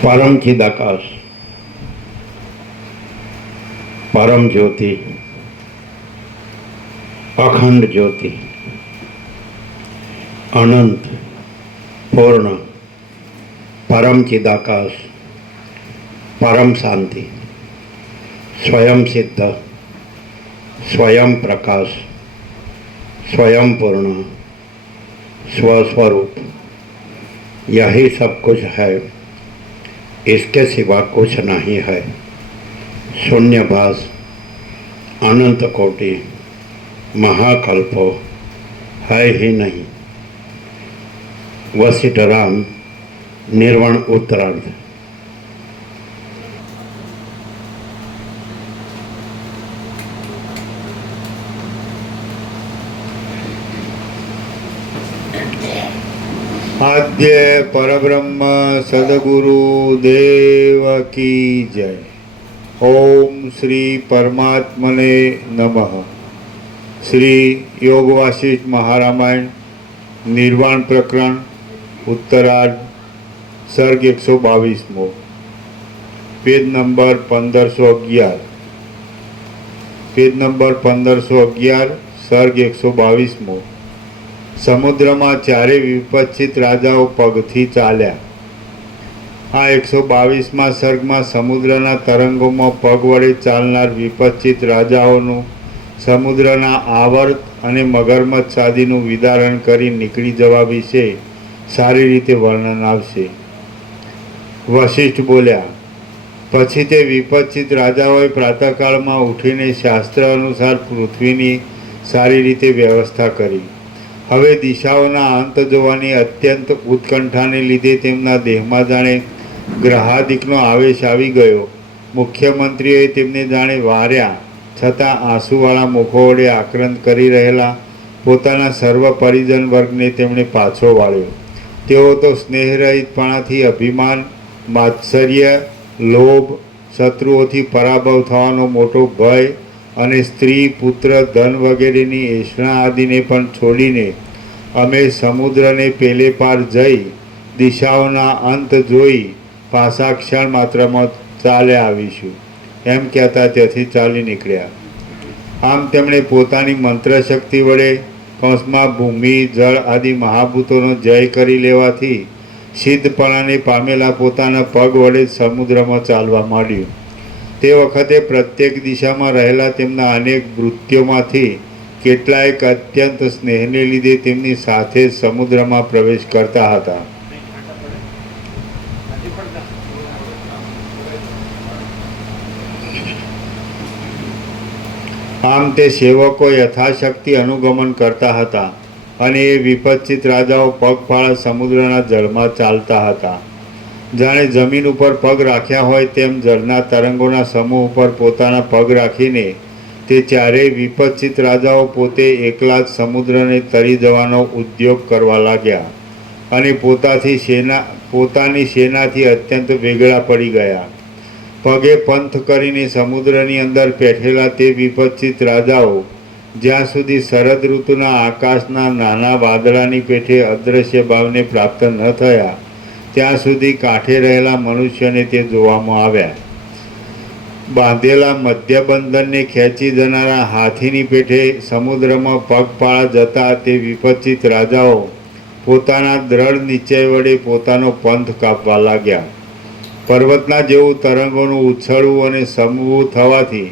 परम चिदाकाश, परम ज्योति, अखंड ज्योति, अनंत पूर्ण, परम चिदाकाश, परम शांति, स्वयं सिद्ध, स्वयं प्रकाश, स्वयं पूर्ण, स्वस्वरूप, यही सब कुछ है। इसके सिवा कुछ नहीं है। शून्यभास, अनंत कोटि, महाकल्पो है ही नहीं। वशिष्ठ राम, निर्वाण उत्तरार्ध। आद्य परब्रह्म सदगुरु देव की जय। ओम श्री परमात्मने नमः। श्री योग वासिष्ठ महारामायण निर्वाण प्रकरण उत्तरार्ध सर्ग 122 पेज नंबर 1511। पेज नंबर 1511 सर्ग 122। समुद्रमा चारे विपक्षित राजाओ पगथी चाल्या। आ 122 सर्गમાં સમુદ્રના તરંગોમાં પગ વડે ચાલનાર વિપક્ષિત રાજાઓનું સમુદ્રના આવર્ત અને મગરમચ્છ આદિનું વિદારણ કરી નીકળી જવા વિશે સારી રીતે વર્ણન આવશે। વશિષ્ઠ બોલ્યા, પછી તે વિપક્ષિત રાજાઓએ પ્રાતઃકાળમાં ઉઠીને શાસ્ત્ર અનુસાર પૃથ્વીની સારી રીતે વ્યવસ્થા કરી। હવે દિશાઓના અંત જોવાની અત્યંત ઉત્કંઠાને લીધે તેમના દેહમાં જાણે ગ્રહાદિકનો આવેશ આવી ગયો। મુખ્યમંત્રીઓએ તેમને જાણે વાર્યા, છતાં આંસુવાળા મુખો વડે આક્રંદ કરી રહેલા પોતાના સર્વ પરિજન વર્ગને તેમણે પાછો વાળ્યો। તેઓ તો સ્નેહરહિતપણાથી અભિમાન, માત્સર્ય, લોભ, શત્રુઓથી પરાભવ થવાનો મોટો ભય અને સ્ત્રી, પુત્ર, ધન વગેરેની એષણા આદિને પણ છોડીને અમે સમુદ્રને પેલે પાર જઈ દિશાઓના અંત જોઈ પાછા ક્ષણ માત્રમાં ચાલ્યા આવીશું, એમ કહેતા ત્યાંથી ચાલી નીકળ્યા। આમ તેમણે પોતાની મંત્રશક્તિ વડે કંસમાં ભૂમિ, જળ આદિ મહાભૂતોનો જય કરી લેવાથી સિદ્ધપણાને પામેલા પોતાના પગ વડે સમુદ્રમાં ચાલવા માંડ્યું। તે વખતે પ્રત્યેક દિશામાં રહેલા તેમના અનેક વૃત્તિઓમાંથી કેટલાયક અત્યંત સ્નેહને લીધે તેમની સાથે સમુદ્રમાં પ્રવેશ કરતા હતા। આમ તે સેવકો યથાશક્તિ અનુગમન કરતા હતા અને એ વિપક્ષિત રાજાઓ પગપાળા સમુદ્રના જળમાં ચાલતા હતા। જાણે જમીન ઉપર પગ રાખ્યા હોય તેમ જળના તરંગોના સમૂહ ઉપર પોતાના પગ રાખીને તે ચારેય વિપક્ષિત રાજાઓ પોતે એકલા જ સમુદ્રને તરી જવાનો ઉદ્યોગ કરવા લાગ્યા અને પોતાની સેનાથી અત્યંત વેગળા પડી ગયા। પગે પંથ કરીને સમુદ્રની અંદર પેઠેલા તે વિપક્ષિત રાજાઓ જ્યાં સુધી શરદ ઋતુના આકાશના નાના વાદળાની પેઠે અદૃશ્ય ભાવને પ્રાપ્ત ન થયા ત્યાં સુધી કાંઠે રહેલા મનુષ્યને તે જોવામાં આવ્યા। બાંધેલા મધ્યબંધનને ખેંચી જનારા હાથીની પેઠે સમુદ્રમાં પગપાળા જતા તે વિપક્ષિત રાજાઓ પોતાના દ્રઢ નિશ્ચય વડે પોતાનો પંથ કાપવા લાગ્યા। પર્વતના જેવું તરંગોનું ઉછળવું અને સમવું થવાથી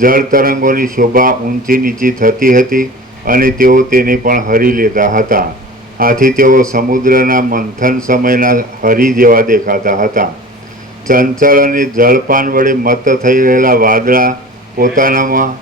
જળ તરંગોની શોભા ઊંચી નીચી થતી હતી અને તેઓ તેને પણ હરી લેતા હતા। આથી તેઓ સમુદ્રના મંથન સમયના હરી જેવા દેખાતા હતા। ચંચળ અને જળપાન વડે મત્ત થઈ રહેલા વાદળા પોતાનામાં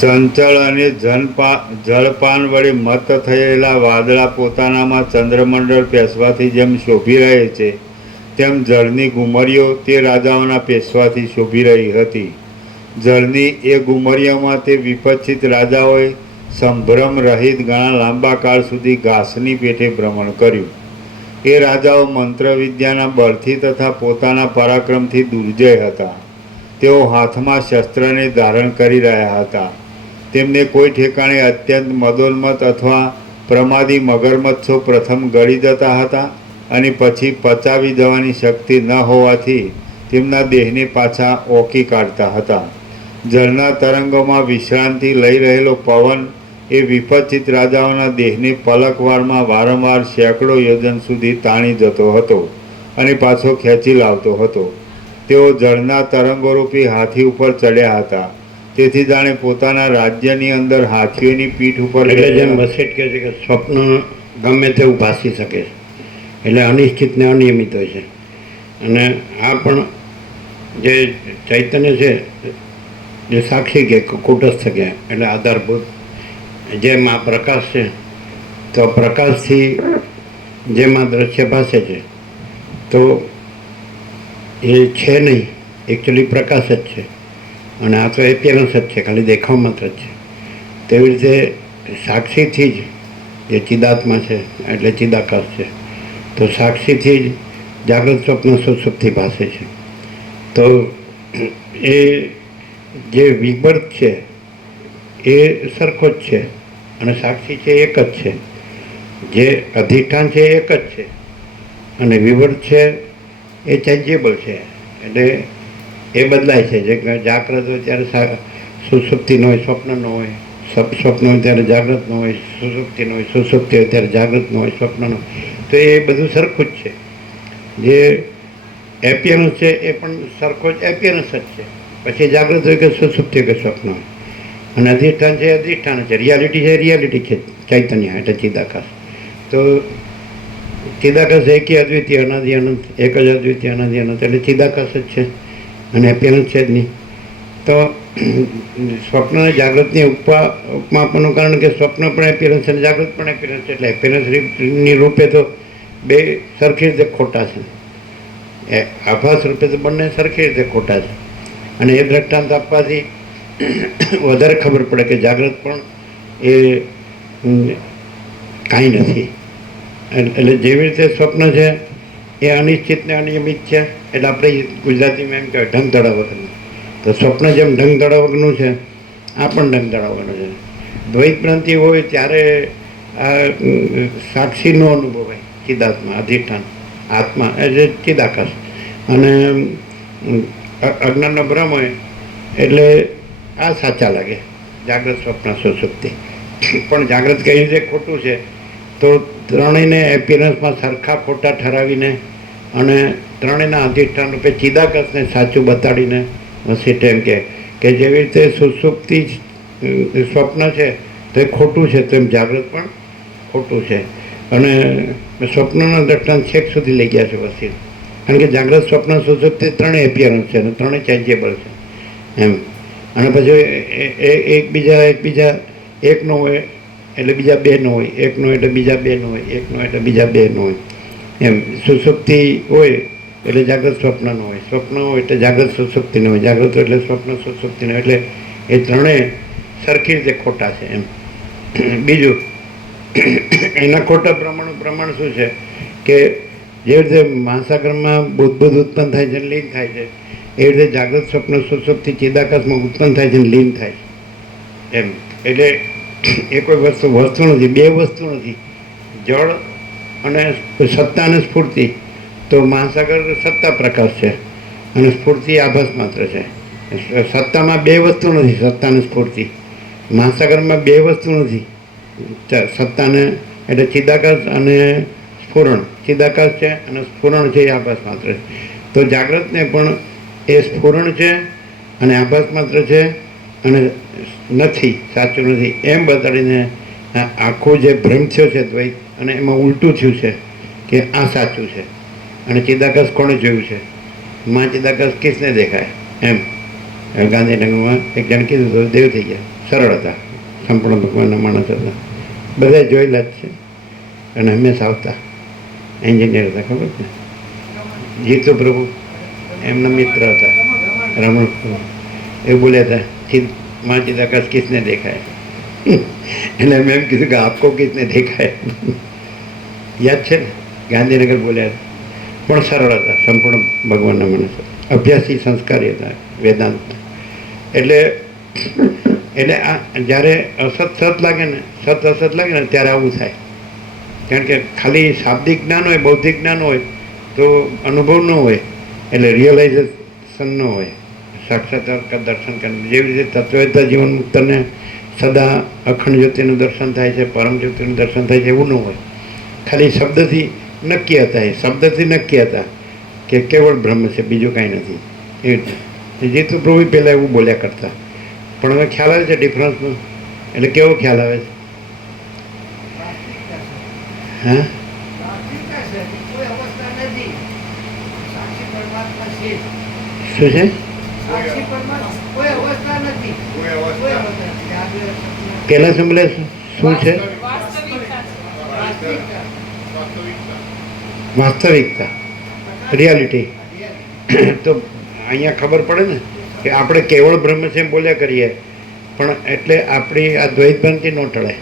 ચંચળ અને જળપાન વડે મત્ત થયેલા વાદળા પોતાનામાં ચંદ્રમંડળ પેશવાથી જેમ શોભી રહે છે તેમ જળની ઘુમરીઓ તે રાજાઓના પેશવાથી શોભી રહી હતી। જળની એ ઘુમરીઓમાં તે વિપક્ષિત રાજાઓએ સંભ્રમ રહિત ઘણા લાંબા કાળ સુધી ઘાસની પેઠે ભ્રમણ કર્યું. એ રાજાઓ મંત્ર વિદ્યાના બળથી તથા પોતાના પરાક્રમથી દુર્જય હતા. તેઓ હાથમાં શસ્ત્રને ધારણ કરી રહ્યા હતા. તેમને કોઈ ઠેકાણે અત્યંત મદોન્મત અથવા પ્રમાદી મગરમચ્છો પ્રથમ ગળી જતા હતા અને પછી પચાવી જવાની શક્તિ ન હોવાથી તેમના દેહને પાછા ઓકી કાઢતા હતા. જળના તરંગોમાં વિશ્રાંતિ લઈ રહેલો પવન એ વિપચિત રાજાઓના દેહને પલકવારમાં વારંવાર સેંકડો યોજન સુધી તાણી જતો હતો અને પાછો ખેંચી લાવતો હતો. તેઓ જળના તરંગોરૂપી હાથી ઉપર ચડ્યા હતા. તેથી જાણે પોતાના રાજ્યની અંદર હાથીઓની પીઠ ઉપર. એટલે જેમ વસેટ કહે છે કે સ્વપ્ન ગમે તેવું ભાસી શકે છે, એટલે અનિશ્ચિત ને અનિયમિત હોય છે. અને આ પણ જે ચૈતન્ય છે, જે સાક્ષી કે કુટસ્થ કે એટલે આધારભૂત, જેમ આ પ્રકાશ છે તો પ્રકાશથી જેમ આ દ્રશ્ય ભાસે છે તો એ છે નહીં, એકચ્યુઅલી પ્રકાશ જ છે અને આ તો એપિયરન્સ જ છે, ખાલી દેખાવ માત્ર જ છે. તેવી રીતે સાક્ષીથી જ એ ચિદાત્મા છે એટલે ચિદાકાશ છે. તો સાક્ષીથી જ જાગૃત સ્વપ્ન સુષુપ્તિ ભાસે છે. તો એ જે વિબર્થ છે એ સરખો જ છે અને સાક્ષી છે એક જ છે. જે અધિષ્ઠાન છે એક જ છે અને વિવર્ત છે એ ચેન્જેબલ છે, એટલે એ બદલાય છે. જે જાગ્રત હોય ત્યારે સુષુપ્તિ ન હોય, સ્વપ્ન ન હોય, સ્વપ્ન હોય ત્યારે જાગ્રત ન હોય, સુષુપ્તિ ન હોય, સુષુપ્તિ હોય ત્યારે જાગ્રત ન હોય, સ્વપ્ન ન હોય. તો એ બધું સરખું જ છે. જે એપિયરન્સ છે એ પણ સરખો જ એપિયરન્સ જ છે. પછી જાગૃત હોય કે સુષુપ્તિ કે સ્વપ્ન હોય. અને અધિષ્ઠાન છે અધિષ્ઠાન છે, રિયાલિટી છે રિયાલિટી છે, ચૈતન્ય એટલે ચિદાકાશ. તો ચિદાકાશ એક અદ્વિતીય અનાદિ અનંત, એક જ અદ્વિતીય અનાદિ અનંત એટલે ચિદાકાશ જ છે અને એપિયરન્સ છે જ નહીં. તો સ્વપ્નને જાગૃતની ઉપમા આપવાનું કારણ કે સ્વપ્ન પણ એપિયરન્સ અને જાગૃત પણ એપિયરન્સ છે. એટલે એપિયરન્સની રૂપે તો બે સરખી રીતે ખોટા છે, આભાસ રૂપે તો બંને સરખી રીતે ખોટા છે. અને એ દ્રષ્ટાંત આપવાથી વધારે ખબર પડે કે જાગૃત પણ એ કાંઈ નથી. એટલે જેવી રીતે સ્વપ્ન છે એ અનિશ્ચિત ને અનિયમિત છે. એટલે આપણે ગુજરાતીમાં એમ કહેવાય ઢંગ ધડા વગરનું. તો સ્વપ્ન જેમ ઢંગ ધડા વગરનું છે, આ પણ ઢંગ ધડા વગરનું છે. દ્વૈત ભ્રાંતિ હોય ત્યારે આ સાક્ષીનો અનુભવાય, ચિદાત્મા, અધિષ્ઠાન, આત્મા એટલે ચિદાકાશ. અને અજ્ઞાનનો ભ્રમ હોય એટલે આ સાચા લાગે, જાગ્રત સ્વપ્ન સુષુપ્તિ. પણ જાગ્રત કઈ રીતે ખોટું છે તો ત્રણેયને એપિયરન્સમાં સરખા ખોટા ઠરાવીને અને ત્રણેયના અધિષ્ઠાન રૂપે ચિદાકાશને સાચું બતાડીને વસીટ એમ કે જેવી રીતે સુષુપ્તિ સ્વપ્ન છે તો એ ખોટું છે, તો એમ જાગ્રત પણ ખોટું છે. અને સ્વપ્નના દ્રષ્ટાંત છેક સુધી લઈ ગયા છે વસીટ. કારણ કે જાગ્રત સ્વપ્ન સુષુપ્તિ ત્રણેય એપિયરન્સ છે અને ત્રણેય ચેન્જેબલ છે એમ. અને પછી એકબીજા એકનો હોય એટલે બીજા બે નો હોય, એકનો એટલે બીજા બે નો હોય, એકનો એટલે બીજા બે નો હોય એમ. સુષુપ્તિ હોય એટલે જાગ્રત સ્વપ્ન ન હોય, સ્વપ્ન હોય એટલે જાગ્રત સુષુપ્તિ ન હોય, જાગ્રત એટલે સ્વપ્ન સુષુપ્તિ ન હોય. એટલે એ ત્રણેય સરખી રીતે ખોટા છે એમ. બીજું એના ખોટા પ્રમાણ શું છે કે જે રીતે મહાસાગરમાં બુદ્ધ ઉત્પન્ન થાય છે, લીન થાય છે, એ રીતે જાગ્રત સ્વપ્ન સુષુપ્તિ ચિદાકાશમાં ઉત્પન્ન થાય છે, લીન થાય છે એમ. એટલે એ કોઈ વસ્તુ નથી, બે વસ્તુ નથી, જળ અને સત્તા અને સ્ફૂર્તિ. તો મહાસાગર સત્તા પ્રકાશ છે અને સ્ફૂર્તિ આભાસ માત્ર છે. સત્તામાં બે વસ્તુ નથી, સત્તા અને સ્ફૂર્તિ. મહાસાગરમાં બે વસ્તુ નથી, સત્તાને એટલે ચિદાકાશ અને સ્ફુરણ. ચિદાકાશ છે અને સ્ફુરણ છે, એ આભાસ માત્ર છે. તો જાગ્રતને પણ એ સ્ફુરણ છે અને આભાસ માત્ર છે અને નથી, સાચું નથી એમ બતાડીને આખો જે ભ્રમ થયો છે દ્વૈત, અને એમાં ઉલટું થયું છે કે આ સાચું છે. અને ચિદાકાશ કોણે જોયું છે? માં ચિદાકાશ કિસને દેખાય એમ. ગાંધીનગરમાં એક જણ કીધું તો દેવ થઈ ગયા. સરળ હતા, સંપૂર્ણ ભગવાનના માણસ હતા, બધા જોયેલા જ છે અને હંમેશા આવતા. એન્જિનિયર હતા, ખબર છે, જીતુ પ્રભુ એમના મિત્ર હતા, રમણ એવું બોલ્યા હતા, માં ચિદાકાશ કિસને દેખાય. એટલે મેં એમ કીધું કે આપકો કિસને દેખા હે યાદ છે ને ગાંધીનગર બોલ્યા પણ સરળ હતા સંપૂર્ણ ભગવાનના માણસ અભ્યાસી સંસ્કારી હતા વેદાંત એટલે એટલે આ જ્યારે અસત સત લાગે ને સત અસત લાગે ને ત્યારે આવું થાય કારણ કે ખાલી શાબ્દિક જ્ઞાન હોય બૌદ્ધિક જ્ઞાન હોય તો અનુભવ ન હોય એટલે રિયલાઇઝેશન ન હોય સાક્ષાત્કાર દર્શન કરવાનું જેવી રીતે તત્વવેતા જીવન મુક્તને સદા અખંડ જ્યોતિનું દર્શન થાય છે પરમ જ્યોતિનું દર્શન થાય છે એવું ન હોય ખાલી શબ્દથી નક્કી હતા એ શબ્દથી નક્કી હતા કે કેવળ બ્રહ્મ છે બીજું કાંઈ નથી એ રીતે જીતુ પ્રભુ પહેલાં એવું બોલ્યા કરતા પણ હવે ખ્યાલ આવે છે ડિફરન્સનો એટલે કેવો ખ્યાલ આવે છે હા શું છે પહેલાં સંભળે શું છે વાસ્તવિકતા રિયાલિટી તો અહીંયા ખબર પડે ને કે આપણે કેવળ બ્રહ્મ છે એમ બોલ્યા કરીએ પણ એટલે આપણી આ દ્વૈતભ્રાંતિ ન ટળે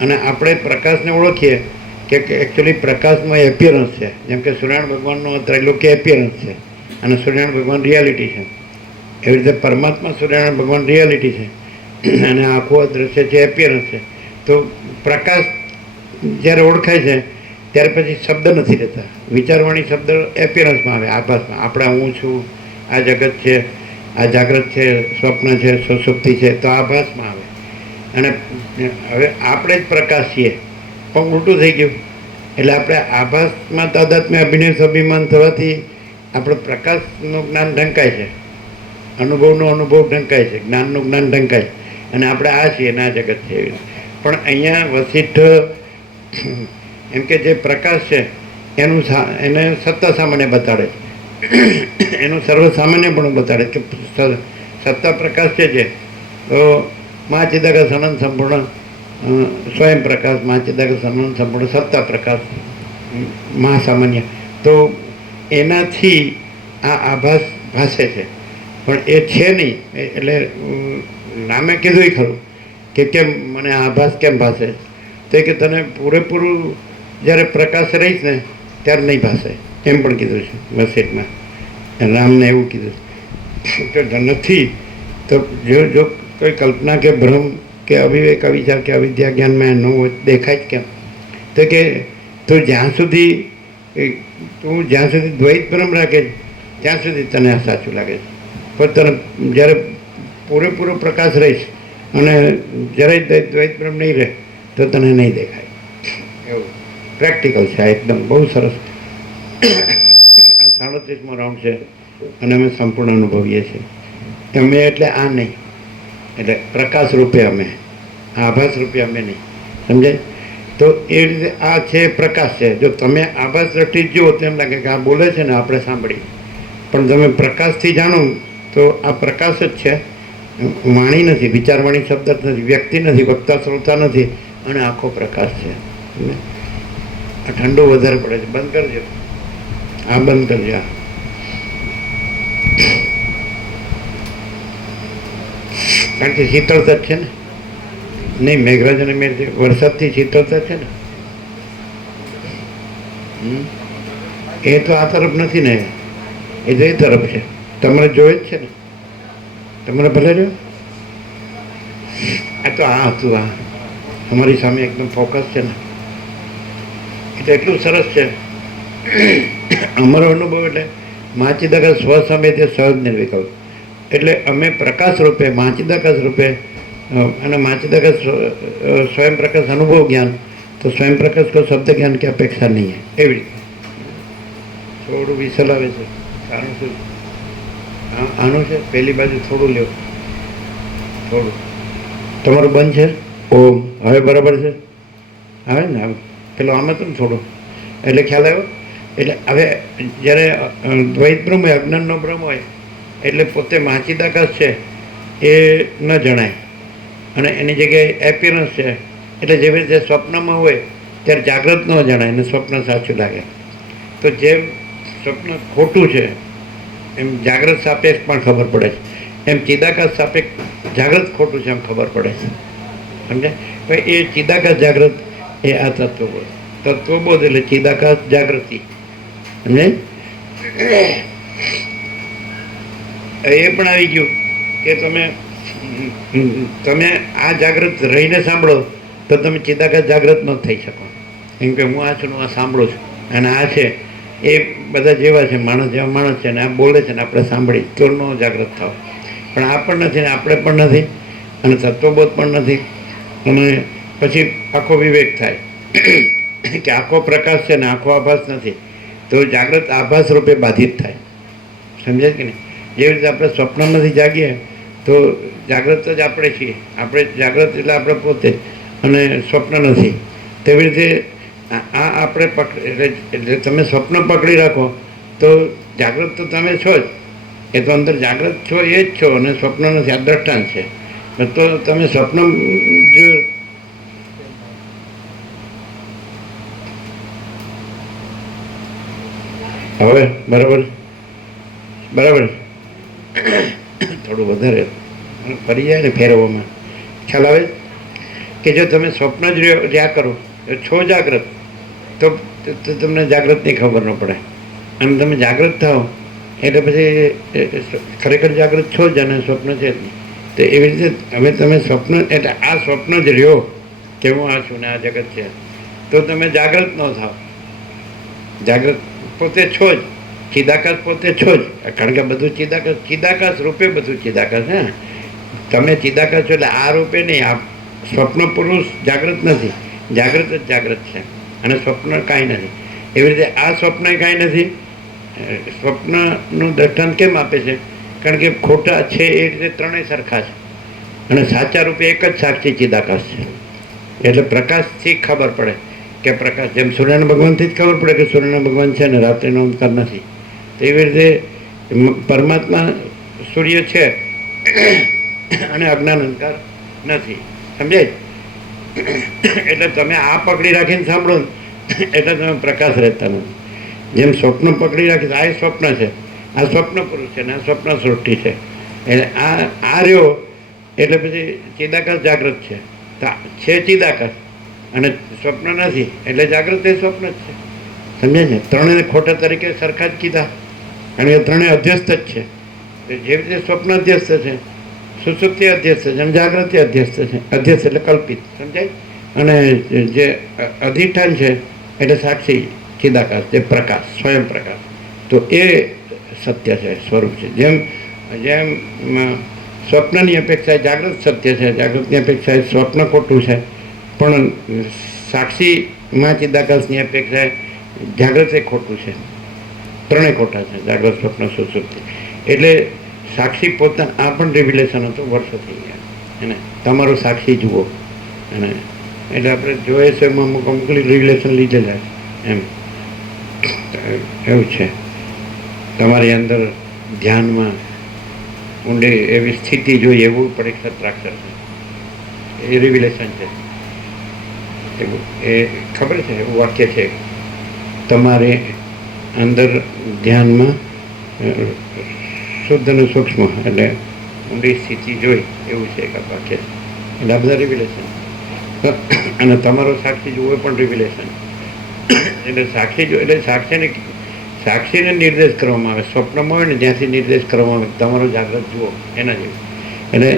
અને આપણે પ્રકાશને ઓળખીએ કે એકચ્યુઅલી પ્રકાશમાં એપિયરન્સ છે જેમ કે સૂર્યનારાયણ ભગવાનનો ત્રૈલોક્ય એપિયરન્સ છે અને સૂર્યનારાયણ ભગવાન રિયાલિટી છે એવી રીતે પરમાત્મા સૂર્યનારાયણ ભગવાન રિયાલિટી છે અને આખું આ દ્રશ્ય છે એપિયરન્સ છે તો પ્રકાશ જ્યારે ઓળખાય છે ત્યાર પછી શબ્દ નથી રહેતા વિચારવાણી શબ્દ એપિયરન્સમાં આવે આભાસમાં આપણે હું છું આ જગત છે આ જાગ્રત છે સ્વપ્ન છે સુષુપ્તિ છે તો આભાસમાં આવે અને હવે આપણે જ પ્રકાશ છીએ પણ ઉલટું થઈ ગયું એટલે આપણે આભાસમાં તાદાત્મ્ય અભિનય અભિમાન થવાથી આપણે પ્રકાશનું જ્ઞાન ઢંકાય છે અનુભવનો અનુભવ ઢંકાય છે જ્ઞાનનું જ્ઞાન ઢંકાય અને આપણે આ છીએ ને આ જગત છે એવી પણ અહીંયા વસિષ્ઠ એમ કે જે પ્રકાશ છે એનું એને સત્તા સામાન્ય બતાડે એનું સર્વસામાન્ય પણ બતાડે કે સત્તા પ્રકાશ છે તો મા ચિદાકાશ અનંત સંપૂર્ણ સ્વયં પ્રકાશ મા ચિદાકાશ અનંત સંપૂર્ણ સત્તા પ્રકાશ મહાસામાન્ય તો એનાથી આ આભાસ ભાસે છે પણ એ છે નહીં એટલે નામે કીધું ખરું કે કેમ મને આભાસ કેમ ભાસે તો કે તને પૂરેપૂરું જ્યારે પ્રકાશ રહીશ ને ત્યારે નહીં ભાસે એમ પણ કીધું છે વસિષ્ઠમાં રામને એવું કીધું કે નથી તો જો કોઈ કલ્પના કે ભ્રમ કે અવિવેક અવિચાર કે અવિદ્યા જ્ઞાનમાં ન હોય દેખાય જ કેમ તો કે તું જ્યાં સુધી દ્વૈત ભ્રમ રાખે ત્યાં સુધી તને આ સાચું લાગે છે પણ તને જ્યારે પૂરેપૂરો પ્રકાશ રહીશ અને જરાય દ્વૈત ભ્રમ નહીં રહે તો તને નહીં દેખાય એવું પ્રેક્ટિકલ છે આ એકદમ બહુ સરસ આ 37મો રાઉન્ડ છે અને અમે સંપૂર્ણ અનુભવીએ છીએ અમે એટલે આ નહીં એટલે પ્રકાશ રૂપે અમે આભાસ રૂપે અમે નહીં સમજાય તો એ રીતે આ છે પ્રકાશ છે જો તમે આભાસ દ્રષ્ટિ જુઓ તો એમ લાગે કે આ બોલે છે ને આપણે સાંભળીએ પણ તમે પ્રકાશથી જાણો તો આ પ્રકાશ જ છે વાણી નથી વિચારવાણી શબ્દ નથી વ્યક્તિ નથી વક્તા શ્રોતા નથી અને આખો પ્રકાશ છે આ ઠંડુ વધારે પડે છે બંધ કરજો આ બંધ કરજો કારણ કે શીતળતા જ છે ને નહીં મેઘરાજ અને મેઘ વરસાદથી શીતળતા છે ને એ તો આ તરફ નથી ને એ તો એ તરફ છે તમારે જોયે જ છે ને તમારે ભલે રહ્યો આ તો આ હતું આ અમારી સામે એકદમ ફોકસ છે ને એ તો એટલું સરસ છે અમારો અનુભવ એટલે માચિદાકાશ સ્વ સામે તે સહજ નિર્વિકલ્પ એટલે અમે પ્રકાશ રૂપે માચિદાકાશ રૂપે અને માચિદાકાશ સ્વયં પ્રકાશ અનુભવ જ્ઞાન તો સ્વયં પ્રકાશ કો શબ્દ જ્ઞાન की अपेक्षा नहीं है એવી રીતે થોડું વિસલ આવે છે કારણ શું આનું છે પહેલી બાજુ થોડું લ્યો થોડું તમારું બંધ છે ઓમ હવે બરાબર છે આવે ને આવે પેલો આમાં તો થોડું એટલે ખ્યાલ આવ્યો એટલે હવે જ્યારે દ્વૈત બ્રહ્મ હોય અજ્ઞાનનો બ્રહ્મ હોય એટલે પોતે માચિદાકાશ છે એ ન જણાય અને એની જગ્યાએ એપિયરન્સ છે એટલે જેવી રીતે સ્વપ્નમાં હોય ત્યારે જાગ્રત ન જણાય અને સ્વપ્ન સાચું લાગે તો જેમ સ્વપ્ન ખોટું છે એમ જાગ્રત સાપેક્ષ પણ ખબર પડે છે એમ ચિદાકાશ સાપેક્ષ જાગ્રત ખોટું છે એમ ખબર પડે છે સમજાય? તો એ ચિદાકાશ જાગૃત એ આ તત્વબોધ. તત્વબોધ એટલે ચિદાકાશ જાગૃતિ. સમજાય? એ પણ આવી ગયું કે તમે આ જાગૃત રહીને સાંભળો તો તમે ચિદાકાશ જાગૃત ન થઈ શકો. કેમ કે હું આ છું આ સાંભળું છું અને આ છે એ બધા જેવા છે, માણસ જેવા માણસ છે ને આ બોલે છે ને આપણે સાંભળી તો ન જાગૃત થાવ. પણ આ પણ નથી ને આપણે પણ નથી અને તત્વબોધ પણ નથી. અને પછી આખો વિવેક થાય કે આખો પ્રકાશ છે ને આખો આભાસ નથી, તો જાગૃત આભાસ રૂપે બાધિત થાય. સમજાય કે નહીં? જેવી રીતે આપણે સ્વપ્નમાંથી જાગીએ તો જાગૃત જ આપણે છીએ, આપણે જાગૃત એટલે આપણે પોતે અને સ્વપ્ન નથી. તેવી રીતે આ આપણે એટલે તમે સ્વપ્ન પકડી રાખો તો જાગૃત તો તમે છો જ, એ તો અંદર જાગૃત છો એ જ છો અને સ્વપ્ન નથી. આ દ્રષ્ટાંત છે. તો તમે સ્વપ્ન જો હવે બરાબર થોડું વધારે ફરી જાય ને ફેરવવામાં ખ્યાલ આવે કે જો તમે સ્વપ્ન જ રહ્યા કરો છો જાગૃત તો તમને જાગૃતની ખબર ન પડે અને તમે જાગૃત થાઓ એટલે પછી ખરેખર જાગૃત છો જ અને સ્વપ્ન છે જ નહીં. તો એવી રીતે હવે તમે સ્વપ્ન એટલે આ સ્વપ્ન જ રહ્યો કે હું આ છું ને આ જગત છે, તો તમે જાગૃત ન થાઓ. જાગૃત પોતે છો જ, ચિદાકાશ પોતે છો જ. કારણ કે બધું ચિદાકાશ રૂપે બધું ચિદાકાશ. હે, તમે ચિદાકાશ છો એટલે આ રૂપે નહીં. આ સ્વપ્ન પુરુષ જાગૃત નથી, જાગૃત જ જાગૃત છે અને સ્વપ્ન કાંઈ નથી. એવી રીતે આ સ્વપ્ન કાંઈ નથી. સ્વપ્નનું દ્રષ્ટાંત કેમ આપે છે? કારણ કે ખોટા છે એ રીતે ત્રણેય સરખા છે અને સાચા રૂપે એક જ સાક્ષી ચિદાકાશ છે. એટલે પ્રકાશથી ખબર પડે કે પ્રકાશ, જેમ સૂર્યનારાયણ ભગવાનથી જ ખબર પડે કે સૂર્યનારાયણ ભગવાન છે ને રાત્રિનો અંધકાર નથી. તેવી રીતે પરમાત્મા સૂર્ય છે અને અજ્ઞાન અંધકાર નથી. સમજાય? એટલે તમે આ પકડી રાખીને સાંભળો એટલે તમે પ્રકાશ રહેતા નથી. જેમ સ્વપ્ન પકડી રાખી, આ સ્વપ્ન છે, આ સ્વપ્ન પુરુષ છે ને આ સ્વપ્ન સૃષ્ટિ છે. એટલે આ રહ્યો એટલે પછી ચિદાકાશ જાગૃત છે, ચિદાકાશ અને સ્વપ્ન નથી એટલે જાગૃત એ સ્વપ્ન જ છે. સમજાય છે? ત્રણેય ખોટા તરીકે સરખા જ કીધા કારણ કે ત્રણેય અધ્યસ્ત જ છે. જેવી રીતે સ્વપ્ન અધ્યસ્ત છે, સુસુપ્તિ અધ્યસ્ત છે અને જાગૃતિ અધ્યસ્ત છે. અધ્યસ્ત એટલે કલ્પિત. સમજાય? અને જે અધિષ્ઠાન છે એટલે સાક્ષી ચિદાકાશ, જે પ્રકાશ, સ્વયં પ્રકાશ. તો એ સત્ય છે, સ્વરૂપ છે. જેમ સ્વપ્નની અપેક્ષાએ જાગૃત સત્ય છે, જાગૃતની અપેક્ષાએ સ્વપ્ન ખોટું છે, પણ સાક્ષીમાં ચિદાકાશની અપેક્ષાએ જાગૃત એ ખોટું છે. ત્રણેય ખોટા છે, જાગૃત, સ્વપ્ન, સુસુપ્તિ. એટલે સાક્ષી પોતા આ પણ રિવિલેશન હતું, વર્ષો થઈ ગયા એને તમારું સાક્ષી જુઓ. અને એટલે આપણે જોઈએ છે એમાં અમુક રિવિલેશન લીધેલા એમ એવું છે. તમારી અંદર ધ્યાનમાં ઊંડી એવી સ્થિતિ જોઈએ એવું પરીક્ષા પ્રાક્ષર છે, એ રિવિલેશન છે. એવું એ ખબર છે, એવું વાક્ય છે, તમારે અંદર ધ્યાનમાં શુદ્ધ અને સૂક્ષ્મ એટલે ઊંડી સ્થિતિ જોઈ એવું છે એક વાક્ય. એટલે આ બધા રિવિલેશન અને તમારો સાક્ષી જુઓ પણ રિવિલેશન. એટલે સાક્ષી જો એટલે સાક્ષીને નિર્દેશ કરવામાં આવે. સ્વપ્નમાં હોય ને જ્યાંથી નિર્દેશ કરવામાં આવે તમારો જાગૃત જુઓ એના જેવું. એટલે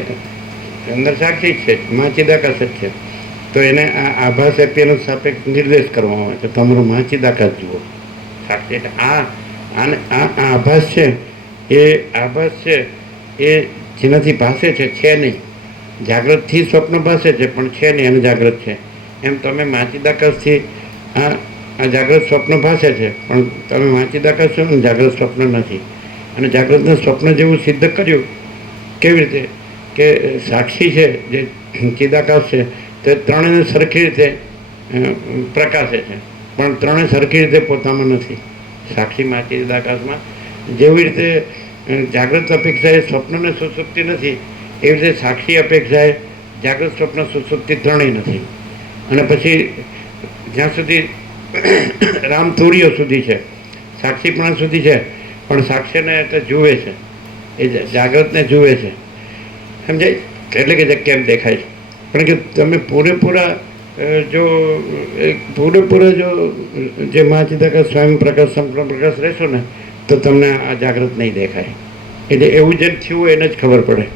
અંદર સાક્ષી જ છે, માં ચિદાકાશ જ છે. તો એને આ આભાસ એપીએનો સાપેક્ષ નિર્દેશ કરવામાં આવે કે તમારો માં ચિદાકાશ જુઓ સાક્ષી. એટલે આ આભાસ છે એ આભાસ છે એ જેનાથી ભાષે છે નહીં. જાગૃતથી સ્વપ્ન ભાષે છે પણ છે નહીં અને જાગૃત છે. એમ તમે માં ચિદાકાશથી આ જાગૃત સ્વપ્ન ભાષે છે પણ તમે માં ચિદાકાશ છો ને જાગૃત સ્વપ્ન નથી. અને જાગૃતના સ્વપ્ન જેવું સિદ્ધ કર્યું કેવી રીતે કે સાક્ષી છે જે ચિદાકાશ છે તે ત્રણેયને સરખી રીતે પ્રકાશે છે પણ ત્રણેય સરખી રીતે પોતામાં નથી. સાક્ષીમાં ચિદાકાશમાં જેવી રીતે જાગૃત અપેક્ષાએ સ્વપ્નને સુસુપ્તિ નથી એવી રીતે સાક્ષી અપેક્ષાએ જાગૃત સ્વપ્ન સુસુપ્તિ ત્રણેય નથી. અને પછી જ્યાં સુધી રામતુરીઓ સુધી છે, સાક્ષીપણા સુધી છે પણ સાક્ષીને એટલે જુએ છે, એ જાગૃતને જુએ છે. સમજાય? એટલે કે કેમ દેખાય છે કારણ કે તમે પૂરેપૂરા જો જે મહાચિદાકાશ સ્વયં પ્રકાશ સંપૂર્ણ પ્રકાશ રહેશો ને તો તમને આ જાગૃત નહીં દેખાય. એટલે એવું જેને થયું હોય એને જ ખબર પડે,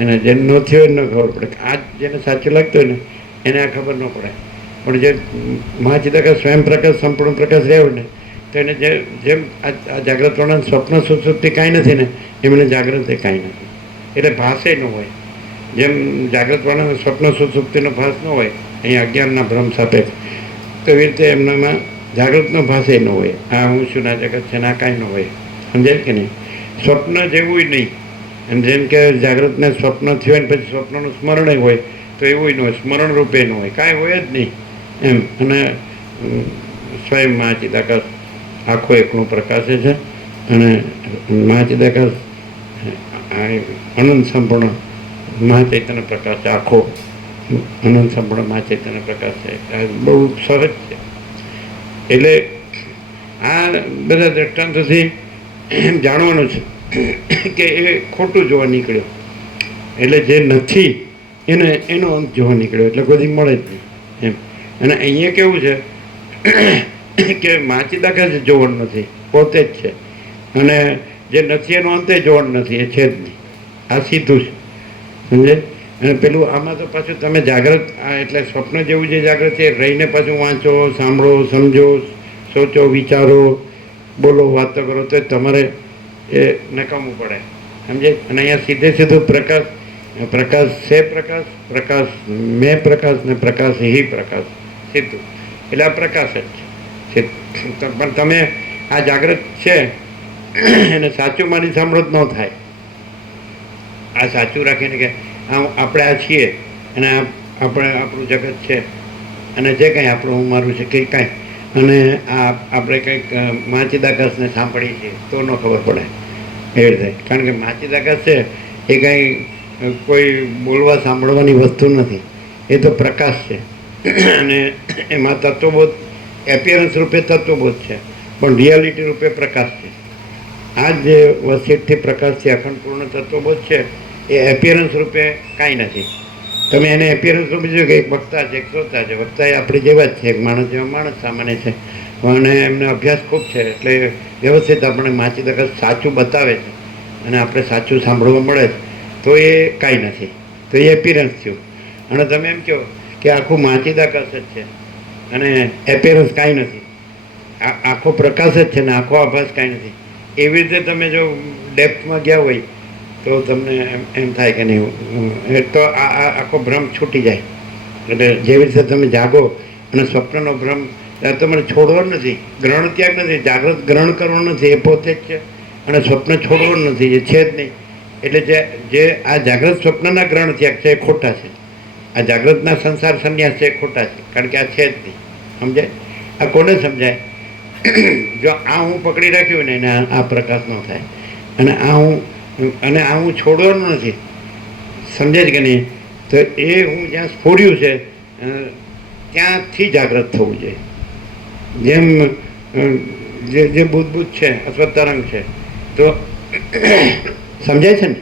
એને જેને ન થયું હોય એને ન ખબર પડે. આ જેને સાચું લાગતું હોય ને એને આ ખબર ન પડે. પણ જે મહાચિદાકાશ સ્વયં પ્રકાશ સંપૂર્ણ પ્રકાશ રહ્યો ને તો એને જેમ આ જાગ્રત વર્ણન સ્વપ્ન સુસુપ્તિ કાંઈ નથી ને એમને જાગૃત એ કાંઈ નથી. એટલે ભાષે ન હોય. જેમ જાગ્રત વર્ણન સ્વપ્ન સુસુપ્તિનો ભાસ ન હોય અહીંયા અજ્ઞાનના ભ્રમ સાપેક્ષ, તો એવી રીતે એમનામાં જાગૃતનો ભાષે ન હોય. આ હું શું ના જગત છે ને આ કાંઈ ન હોય. સમજાય કે નહીં? સ્વપ્ન જેવું નહીં. એમ જેમ કે જાગૃતને સ્વપ્ન થયું ને પછી સ્વપ્નનું સ્મરણ હોય તો એવું ન હોય, સ્મરણ રૂપે ન હોય, કાંઈ હોય જ નહીં એમ. અને સ્વયં મહાચિદાકાશ આખો એકલું પ્રકાશે છે અને મહાચિદાકાશ અનંત સંપૂર્ણ મહાચૈતન્ય પ્રકાશ છે. આખો અનંત સંપૂર્ણ મહાચૈતન્ય પ્રકાશ છે. આ બહુ સહજ છે. એટલે આ બધા દ્રષ્ટાંતોથી એમ જાણવાનું છે કે એ ખોટું જોવા નીકળ્યો, એટલે જે નથી એનો અંત જોવા નીકળ્યો, એટલે કોઈ મળે જ નહીં એમ. અને અહીંયા કેવું છે કે મહાચિદાકાશ જોવાનું નથી, પોતે જ છે. અને જે નથી એનો અંતે જોવાનું નથી, એ છે જ નહીં. આ સીધું છે, સમજે? અને પેલું આમાં તો પાછું તમે જાગૃત એટલે સ્વપ્ન જેવું જે જાગૃત છે રહીને પાછું વાંચો, સાંભળો, સમજો, સોચો, વિચારો, બોલો, વાતો કરો તો તમારે એ નકામવું પડે, સમજે? અને અહીંયા સીધું પ્રકાશ છે, પ્રકાશ મેં પ્રકાશ ને પ્રકાશ હિ પ્રકાશ, સીધું. એટલે આ પ્રકાશ જ છે. પણ તમે આ જાગૃત છે એને સાચું માની સાંભળો જ ન થાય. આ સાચું રાખીને કે આપણે આ છીએ અને આપણું જગત છે અને જે કંઈ આપણું હું મારું છે કે કાંઈ, અને આપણે કંઈક મહાચિદાકાશને સાંભળીએ છીએ તો ન ખબર પડે એવી રીતે. કારણ કે મહાચિદાકાશ છે એ કાંઈ કોઈ બોલવા સાંભળવાની વસ્તુ નથી, એ તો પ્રકાશ છે. અને એમાં તત્વબોધ એપિયરન્સ રૂપે તત્વબોધ છે, પણ રિયાલિટી રૂપે પ્રકાશ છે. આ જે વસીટથી પ્રકાશથી અખંડ પૂર્ણ તત્વબોધ છે એ એપિયરન્સ રૂપે કાંઈ નથી. તમે એને એપિયરન્સ રૂપે જો કે એક વક્તા છે, એક શ્રોતા છે. વક્તા એ આપણે જેવા જ છે, એક માણસ જેવા માણસ સામાન્ય છે, અને એમને અભ્યાસ ખૂબ છે એટલે વ્યવસ્થિત આપણે મહાચિદાકાશ સાચું બતાવે છે અને આપણે સાચું સાંભળવા મળે તો એ કાંઈ નથી, તો એ એપિયરન્સ થયું. અને તમે એમ કહો કે આખું મહાચિદાકાશ જ છે અને એપિયરન્સ કાંઈ નથી, આખો પ્રકાશ જ છે ને આખો આભાસ કાંઈ નથી. એવી રીતે તમે જો ડેપ્થમાં ગયા હોય તો તમને એમ થાય કે નહીં, તો આ આખો ભ્રમ છૂટી જાય. એટલે જેવી રીતે તમે જાગો અને સ્વપ્નનો ભ્રમ તમારે છોડવો નથી, ગ્રહણ ત્યાગ નથી, જાગૃત ગ્રહણ કરવો નથી, એ પોતે જ છે. અને સ્વપ્ન છોડવું નથી, એ છે જ નહીં. એટલે જે આ જાગૃત સ્વપ્નના ગ્રહણ ત્યાગ છે એ ખોટા છે. આ જાગૃતના સંસાર સંન્યાસ છે એ ખોટા છે, કારણ કે આ છે જ નહીં. સમજાય? આ કોને સમજાય? જો આ હું પકડી રાખ્યું ને એને આ પ્રકાશ ન થાય. અને આ હું છોડવાનું નથી, સમજે જ કે નહીં? તો એ હું જ્યાં સ્ફોર્યું છે ત્યાંથી જાગૃત થવું જોઈએ. જેમ જે બુદ્ધ છે અથવા તરંગ છે, તો સમજાય છે ને?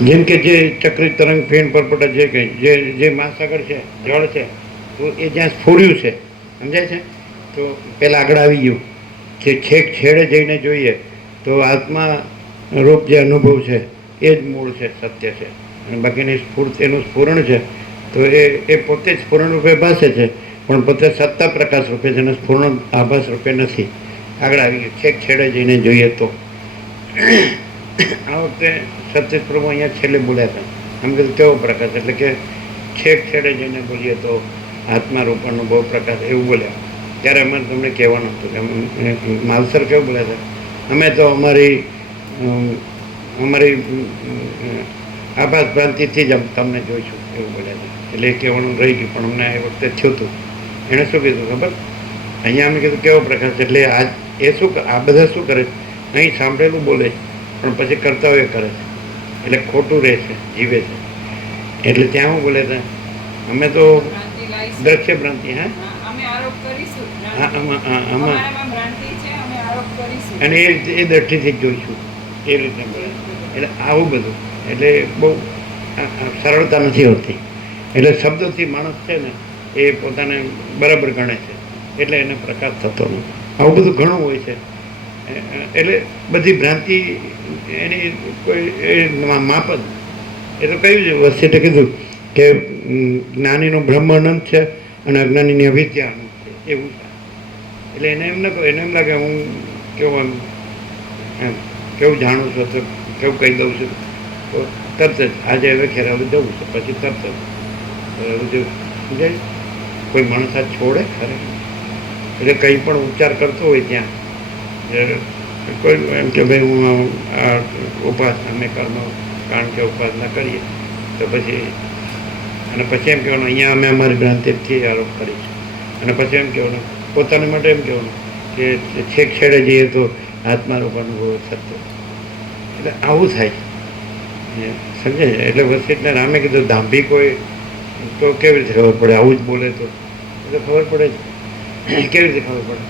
જેમ કે જે ચક્રી તરંગ ફેણ પરપટા જે કંઈ જે મહાસાગર છે, જળ છે, તો એ જ્યાં સ્ફોર્યું છે, સમજાય છે? તો પહેલાં આગળ આવી ગયું કે છેક છેડે જઈને જોઈએ તો આત્મા રૂપ જે અનુભવ છે એ જ મૂળ છે, સત્ય છે. અને બાકીની એનું સ્ફુરણ છે તો એ પોતે જ સ્ફુરણ રૂપે ભાસે છે, પણ પોતે સત્તા પ્રકાશ રૂપે છે અને સ્ફુરણ આભાસ રૂપે નથી. આગળ આવી ગયું છેક છેડે જઈને જોઈએ તો. આ વખતે સત્ય પ્રભુ અહીંયા છેલ્લે બોલ્યા હતા, આમ કીધું કેવો પ્રકાશ, એટલે કે છેક છેડે જઈને બોલીએ તો આત્મા રૂપનો બહુ પ્રકાશ, એવું બોલ્યા. ત્યારે અમારે તમને કહેવાનું હતું કે માલસર કેવું બોલ્યા હતા, અમે તો અમારી આભાસ ભ્રાંતિથી જ તમને જોઈશું, એવું બોલ્યા હતા. એટલે એ કહેવાનું રહી ગયું, પણ અમને એ વખતે થયું હતું. એણે શું કીધું ખબર? અહીંયા અમે કીધું કેવો પ્રકાશ, એટલે એ શું, આ બધા શું કરે, અહીં સાંભળેલું બોલે પણ પછી કર્તવ્ય કરે છે, એટલે ખોટું રહે છે, જીવે છે. એટલે ત્યાં હું બોલે હતા અમે તો ભ્રાંતિ લાવીશું. દ્રશ્ય ભ્રાંતિ હા હા, અમે આરોપ કરીશું હા, આમાં અમારામાં ભ્રાંતિ છે, અમે આરોપ કરીશું. અને એ દ્રષ્ટિથી જ જોઈશું એ રીતે બોલે. એટલે આવું બધું એટલે બહુ સરળતા નથી હોતી. એટલે શબ્દોથી માણસ છે ને એ પોતાને બરાબર ગણે છે, એટલે એને પ્રકાશ થતો નથી. આવું બધું ઘણું હોય છે. એટલે બધી ભ્રાંતિ એની કોઈ માપ જ. એ તો કહ્યું છે વસિષ્ઠે કીધું કે જ્ઞાનીનો બ્રહ્મ અનંત છે અને અજ્ઞાનીની અવિદ્યા અનંત છે, એવું છે. એટલે એને એમ ન કહો, એને એમ લાગે હું કેવું એમ કેવું જાણું છું, તો કેવું કહી દઉં છું, તો તરત જ આજે હવે ખેરાવે જવું છે, પછી તરત જ સમજાય. કોઈ માણસ આ છોડે ખરે. એટલે કંઈ પણ ઉપચાર કરતો હોય ત્યાં કોઈ એમ કે ભાઈ હું આ ઉપાસના અમે કર્મ કારણ કે ઉપાસના કરીએ તો પછી અને પછી એમ કહેવાનું અહીંયા અમે અમારી ભ્રાંતિથી આરોપ કરીશું. અને પછી એમ કહેવાનું પોતાને માટે એમ કહેવાનું કે છેક છેડે જઈએ તો આત્મારૂપ અનુભવ સત્ય. એટલે આવું થાય સમજે. એટલે વસિષ્ઠને રામે કીધું ધાંભી કોઈ તો કેવી રીતે ખબર પડે, આવું જ બોલે તો એટલે ખબર પડે જ. કેવી રીતે ખબર પડે?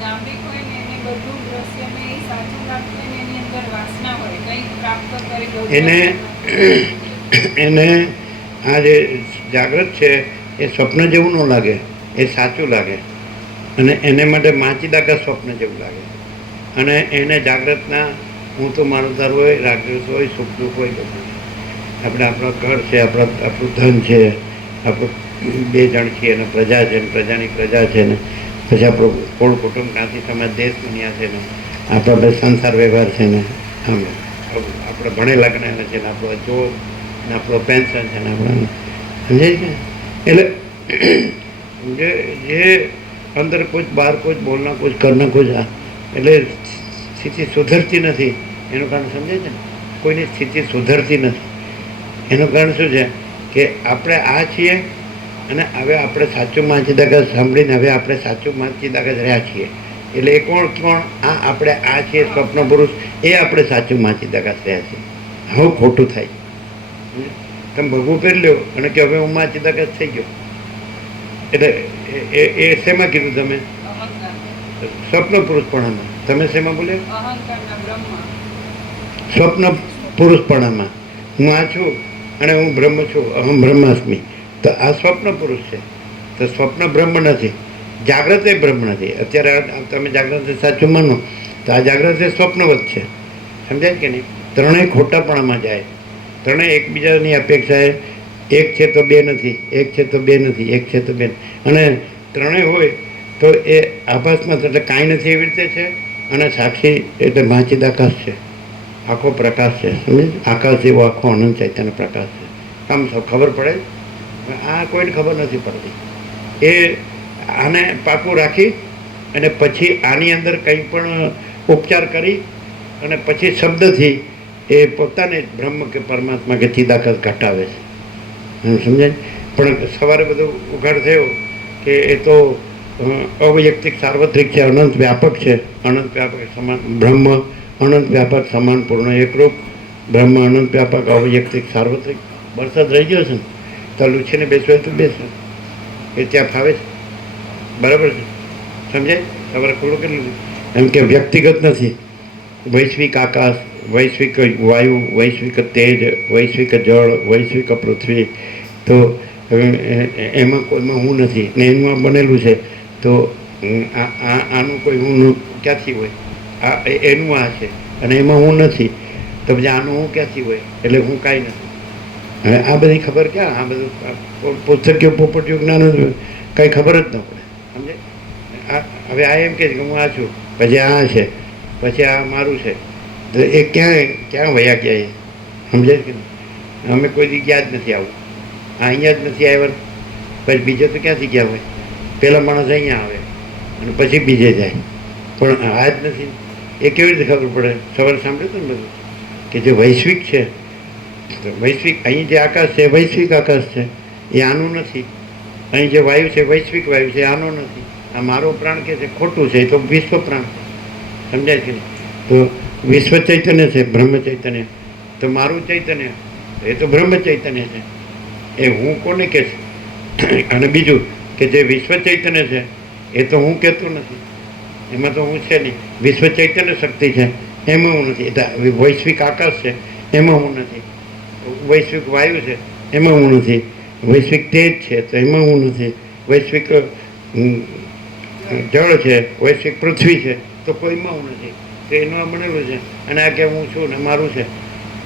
દાંભિક હોય ને એને બધું દ્રશ્યને એ સાચું લાગતું હોય ને એની અંદર વાસના હોય, કંઈક પ્રાપ્ત કરી એને આ જે જાગ્રત છે એ સ્વપ્ન જેવું ન લાગે, એ સાચું લાગે. અને એને માટે માચીદાકા સ્વપ્ન જેવું લાગે. અને એને જાગ્રતના હું તો મારું તારું હોય, રાગદ્વેષ હોય, સુખ દુઃખ હોય, બધું. આપણે આપણો ઘર છે, આપણું ધન છે, આપણું 2 જણ છીએ અને પ્રજા છે ને પ્રજાની પ્રજા છે ને પછી આપણું કુળ કુટુંબ જ્ઞાતિ સમાજ દેશ દુનિયા છે ને આપણો બે સંસાર વ્યવહાર છે ને આમ આપણે ભણેલા ગણેલા છે ને આપણો જોબ ને આપણો પેન્શન છે ને આપણે સમજાય છે. એટલે જે અંદર કુછ બહાર કુછ બોલના કુછ કરના કુછ એટલે સ્થિતિ સુધરતી નથી. એનું કારણ સમજાય છે ને, કોઈની સ્થિતિ સુધરતી નથી. એનું કારણ શું છે કે આપણે આ છીએ અને હવે આપણે સાચું માચીદાકા સાંભળીને હવે આપણે સાચું માચીદાકા જ રહ્યા છીએ. એટલે એ કોણ આપણે આ છીએ સ્વપ્ન પુરુષ, એ આપણે સાચું માચીદાકા રહ્યા છીએ. હવે ખોટું થાય. તમે ભગવું પહેરી લ્યો અને કે હવે હું માચીદાકા જ થઈ ગયો. એટલે એ શેમાં કીધું તમે? સ્વપ્ન પુરુષપણામાં. તમે શેમાં બોલ્યા? અહંકારના બ્રહ્મ. સ્વપ્ન પુરુષપણામાં હું આ છું અને હું બ્રહ્મ છું, અહમ બ્રહ્માસ્મિ. તો આ સ્વપ્ન પુરુષ છે. તો સ્વપ્ન બ્રહ્મ નથી, જાગ્રત એ બ્રહ્મ નથી. અત્યારે તમે જાગ્રત સાચું માનો તો આ જાગ્રત એ સ્વપ્નવત છે. સમજાય કે નહીં? ત્રણેય ખોટાપણામાં જાય. ત્રણેય એકબીજાની અપેક્ષાએ એક છે તો બે નથી, એક છે તો બે નથી, એક છે તો બે. અને ત્રણેય હોય તો એ આભાસમાં એટલે કાંઈ નથી એવી રીતે છે. અને સાક્ષી એટલે માચિદ આકાશ છે, આખો પ્રકાશ છે. સમજે? આકાશ જેવો આખો અનંત ચૈતન્ય પ્રકાશ છે. આમ સૌ ખબર પડે. આ કોઈને ખબર નથી પડતી. એ આને પાકું રાખી અને પછી આની અંદર કંઈ પણ ઉપચાર કરી અને પછી શબ્દથી એ પોતાને બ્રહ્મ કે પરમાત્મા કે ચિદાકાશ ઘટાવે છે. એમ સમજાય? પણ સવારે બધું ઉઘાડ થયો કે એ તો અવૈયક્તિક સાર્વત્રિક છે, અનંત વ્યાપક છે. અનંત વ્યાપક સમાન બ્રહ્મ, અનંત વ્યાપક સમાન પૂર્ણ એકરૂપ બ્રહ્મ, અનંત વ્યાપક અવૈયક્તિક સાર્વત્રિક. વરસાદ રહી ગયો છે ને તો લૂછીને બેસવાય તો બેસો, એ ત્યાં ફાવે છે. બરાબર છે? સમજાય? સવારે ખુલ્લું કેટલું એમ કે વ્યક્તિગત નથી. વૈશ્વિક આકાશ, વૈશ્વિક વાયુ, વૈશ્વિક તેજ, વૈશ્વિક જળ, વૈશ્વિક પૃથ્વી. તો એમાં કોઈમાં હું નથી ને એમાં બનેલું છે. તો આનું કોઈ હું ક્યાંથી હોય? આ એનું આ છે અને એમાં હું નથી. તો પછી આનું હું ક્યાંથી હોય? એટલે હું કાંઈ નથી. હવે આ બધી ખબર ક્યાં? આ બધું પુસ્તકીય પોપટીઓ જ્ઞાન કંઈ ખબર જ ન પડે. સમજે? હવે આ એમ કે હું આ છું, પછી આ છે, પછી આ મારું છે. તો એ ક્યાં વયા ગયા? એ સમજાય કે અમે કોઈ દી ગયા જ નથી. આવું અહીંયા જ નથી આવ્યા. પછી બીજે તો ક્યાંથી ગયા હોય? પહેલાં માણસ અહીંયા આવે અને પછી બીજે જાય, પણ આ જ નથી. એ કેવી રીતે ખબર પડે? સવારે સાંભળ્યું હતું ને બધું કે જે વૈશ્વિક છે, વૈશ્વિક અહીં જે આકાશ છે વૈશ્વિક આકાશ છે, એ આનું નથી. અહીં જે વાયુ છે વૈશ્વિક વાયુ છે, આનો નથી. આ મારો પ્રાણ કે છે ખોટું છે, એ તો વિશ્વ પ્રાણ છે. સમજાય છે? તો વિશ્વ ચૈતન્ય છે, બ્રહ્મ ચૈતન્ય. તો મારું ચૈતન્ય એ તો બ્રહ્મ ચૈતન્ય છે. એ હું કોને કહે છે? અને બીજું કે જે વિશ્વ ચૈતન્ય છે એ તો હું કહેતો નથી, એમાં તો હું છે નહીં. વિશ્વ ચૈતન્ય શક્તિ છે એમાં હું નથી. વૈશ્વિક આકાશ છે એમાં હું નથી. વૈશ્વિક વાયુ છે એમાં હું નથી. વૈશ્વિક તેજ છે તો એમાં હું નથી. વૈશ્વિક જળ છે, વૈશ્વિક પૃથ્વી છે તો કોઈમાં હું નથી. તો એનું આ બનેલું છે અને આ કે હું છું ને મારું છે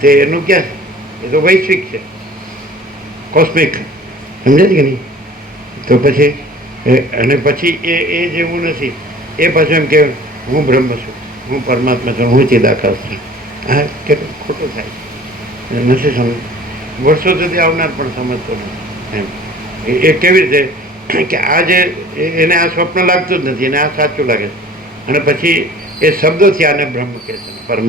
તે એનું ક્યાં છે? એ તો વૈશ્વિક છે, કોસ્મિક. સમજે છે કે નહીં? તો પછી અને પછી એ જે હું નથી એ પાછું એમ કે હું બ્રહ્મ છું, હું પરમાત્મા છું, હું ચિદાકાશ છું. આ કેટલું ખોટું થાય છે, નથી સમજ. વર્ષો સુધી આવનાર પણ સમજતો નથી એમ. એ કેવી રીતે કે આ જે એને આ સ્વપ્ન લાગતું જ નથી, એને આ સાચું લાગે છે અને પછી એ શબ્દોથી આને બ્રહ્મ કહે છે, પરમાત્મા